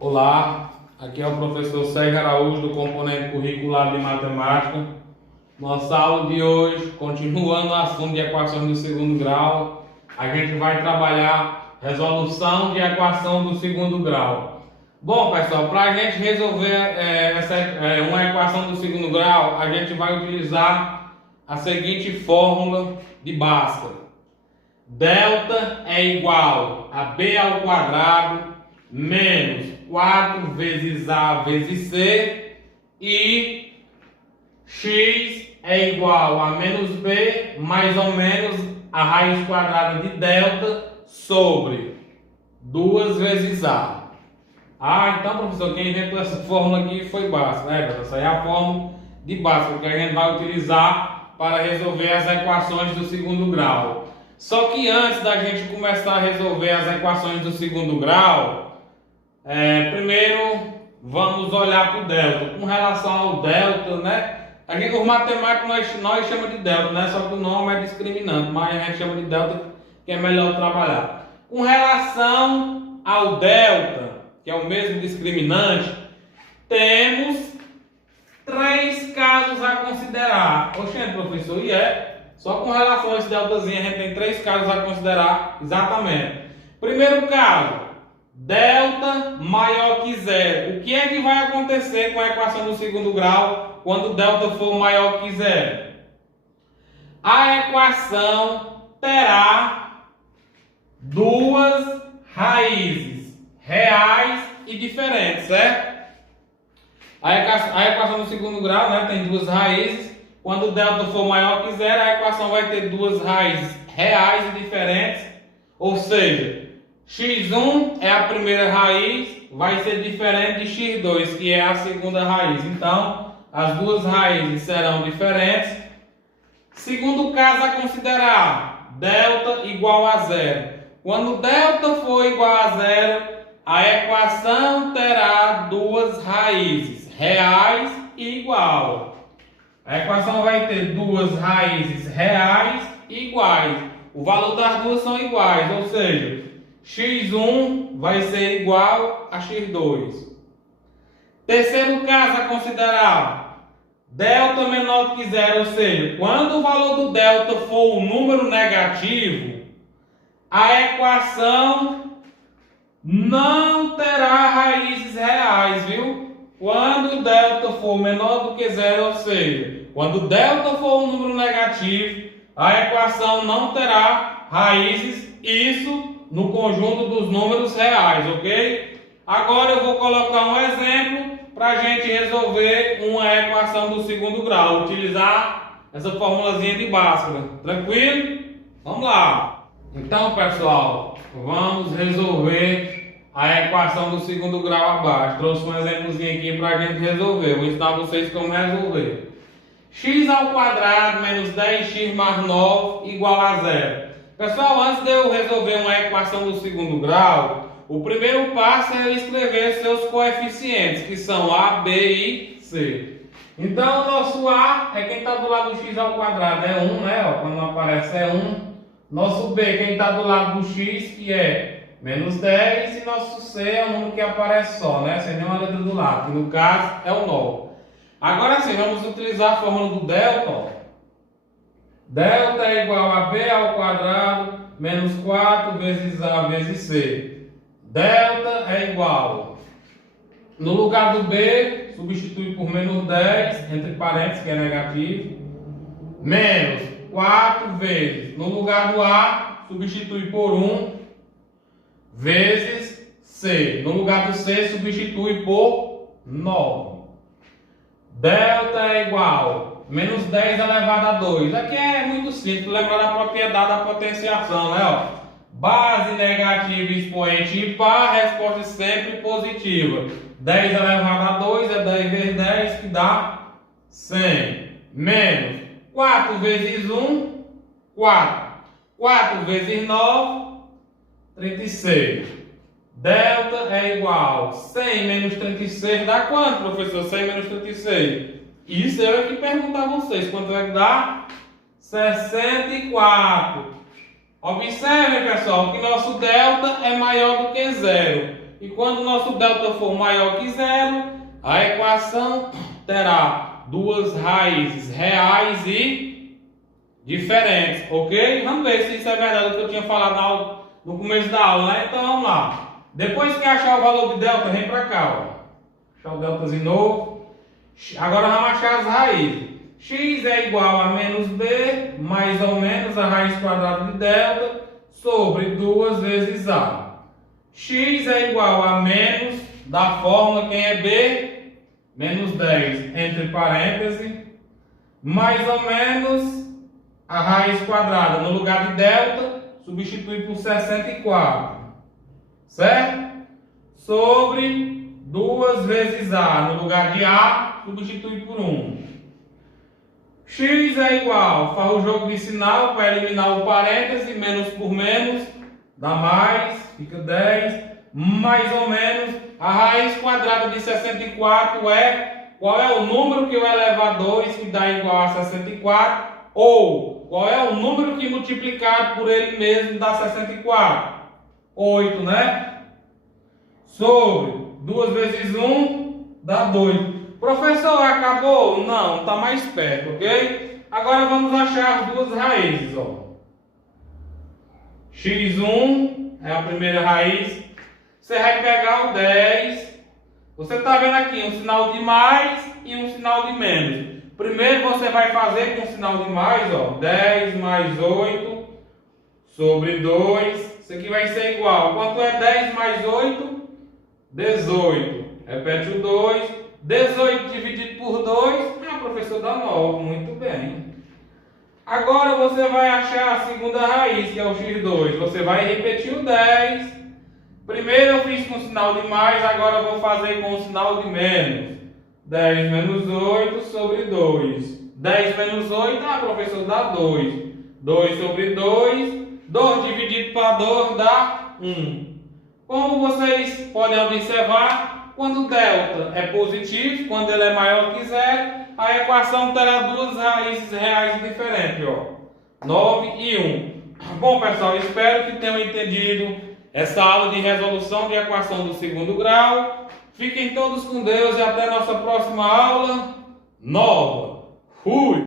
Olá, aqui é o professor Sérgio Araújo do componente curricular de matemática. Nossa aula de hoje, continuando o assunto de equações do segundo grau, a gente vai trabalhar resolução de equação do segundo grau. Bom, pessoal, para a gente resolver uma equação do segundo grau, a gente vai utilizar a seguinte fórmula de Bhaskara. Delta é igual a b ao quadrado menos 4 vezes a vezes c e x é igual a menos b mais ou menos a raiz quadrada de delta sobre 2 vezes a. Então, professor, quem inventou essa fórmula aqui foi Bhaskara, né? Essa é a fórmula de Bhaskara que a gente vai utilizar para resolver as equações do segundo grau. Só que antes da gente começar a resolver as equações do segundo grau, primeiro vamos olhar para o delta. Com relação ao delta, né? Os matemáticos nós chamamos de delta, né? Só que o nome é discriminante, mas a gente chama de delta que é melhor trabalhar. Com relação ao delta, que é o mesmo discriminante, temos 3 casos a considerar. Oxente, professor, só com relação a esse deltazinho a gente tem 3 casos a considerar exatamente. Primeiro caso, delta maior que zero. O que é que vai acontecer com a equação do segundo grau quando delta for maior que zero? A equação terá 2 raízes reais e diferentes, certo? A equação do segundo grau, né, tem 2 raízes. Quando o delta for maior que zero, a equação vai ter 2 raízes reais e diferentes. Ou seja, x1 é a primeira raiz, vai ser diferente de x2, que é a segunda raiz. Então, as 2 raízes serão diferentes. Segundo caso a considerar, delta igual a zero. Quando delta for igual a zero, a equação terá 2 raízes reais e igual. A equação vai ter 2 raízes reais e iguais. O valor das duas são iguais, ou seja, x1 vai ser igual a x2. Terceiro caso a considerar, delta menor que zero, ou seja, quando o valor do delta for um número negativo, a equação não terá raízes reais, viu? Quando o delta for menor do que zero, ou seja, quando o delta for um número negativo, a equação não terá raízes, isso no conjunto dos números reais, ok? Agora eu vou colocar um exemplo para a gente resolver uma equação do segundo grau, utilizar essa formulazinha de Bhaskara, tranquilo? Vamos lá! Então, pessoal, vamos resolver a equação do segundo grau abaixo. Trouxe um exemplozinho aqui para a gente resolver. Vou ensinar vocês como resolver. X ao quadrado menos 10x mais 9 igual a zero. Pessoal, antes de eu resolver uma equação do segundo grau, o primeiro passo é escrever seus coeficientes, que são A, B e C. Então, o nosso A é quem está do lado do x ao quadrado, é 1, né? Ó, quando aparece é 1. Nosso B, quem está do lado do x, que é menos 10, e nosso C é o número que aparece só, né? Sem nenhuma letra do lado, que no caso é o 9. Agora sim, vamos utilizar a fórmula do delta. Ó. Delta é igual a B ao quadrado menos 4 vezes A vezes C. Delta é igual, no lugar do B, substitui por menos 10, entre parênteses, que é negativo, menos 4 vezes, no lugar do A, substitui por 1, vezes C. No lugar do C, substitui por 9. Delta é igual menos 10 elevado a 2. Aqui é muito simples, lembrar da propriedade da potenciação, né? Ó. Base negativa, expoente impar, resposta sempre positiva. 10 elevado a 2 é 10 vezes 10, que dá 100. Menos 4 vezes 1, 4. 4 vezes 9, 36. Delta é igual 100 menos 36 dá quanto, professor? 100 menos 36. Isso eu é que perguntar a vocês. Quanto é que dá? 64. Observe, pessoal, que nosso delta é maior do que zero. E quando o nosso delta for maior que zero, a equação terá duas raízes reais e diferentes, ok? Vamos ver se isso é verdade o que eu tinha falado no começo da aula, né? Então vamos lá. Depois que achar o valor de delta, vem para cá, ó. Achar o deltazinho novo. Agora vamos achar as raízes. X é igual a menos b, mais ou menos a raiz quadrada de delta, sobre 2 vezes a. X é igual a menos, da fórmula quem é b, menos 10, entre parênteses, mais ou menos a raiz quadrada, no lugar de delta, substitui por 64, certo? Sobre 2 vezes a, no lugar de a, substitui por 1. X é igual, faz o jogo de sinal para eliminar o parêntese, menos por menos, dá mais, fica 10, mais ou menos, a raiz quadrada de 64 é, qual é o número que eu elevar 2 que dá igual a 64, ou qual é o número que multiplicado por ele mesmo dá 64? 8, né? Sobre 2 vezes 1 dá 2. Professor, acabou? Não, está mais perto, ok? Agora vamos achar as duas raízes, ó. x1 é a primeira raiz. Você vai pegar o 10. Você está vendo aqui um sinal de mais e um sinal de menos. Primeiro você vai fazer com o sinal de mais, ó. 10 mais 8 sobre 2. Isso aqui vai ser igual. Quanto é 10 mais 8? 18. Repete o 2. 18 dividido por 2, professor, dá 9, muito bem. Agora você vai achar a segunda raiz, que é o x2. Você vai repetir o 10. Primeiro eu fiz com o sinal de mais, agora eu vou fazer com o sinal de menos. 10 menos 8 sobre 2. 10 menos 8, professor, dá 2. 2 sobre 2. 2 dividido para 2 dá 1. Como vocês podem observar, quando o delta é positivo, quando ele é maior que zero, a equação terá duas raízes reais diferentes, ó, 9 e 1. Bom, pessoal, espero que tenham entendido essa aula de resolução de equação do segundo grau. Fiquem todos com Deus e até nossa próxima aula nova. Fui!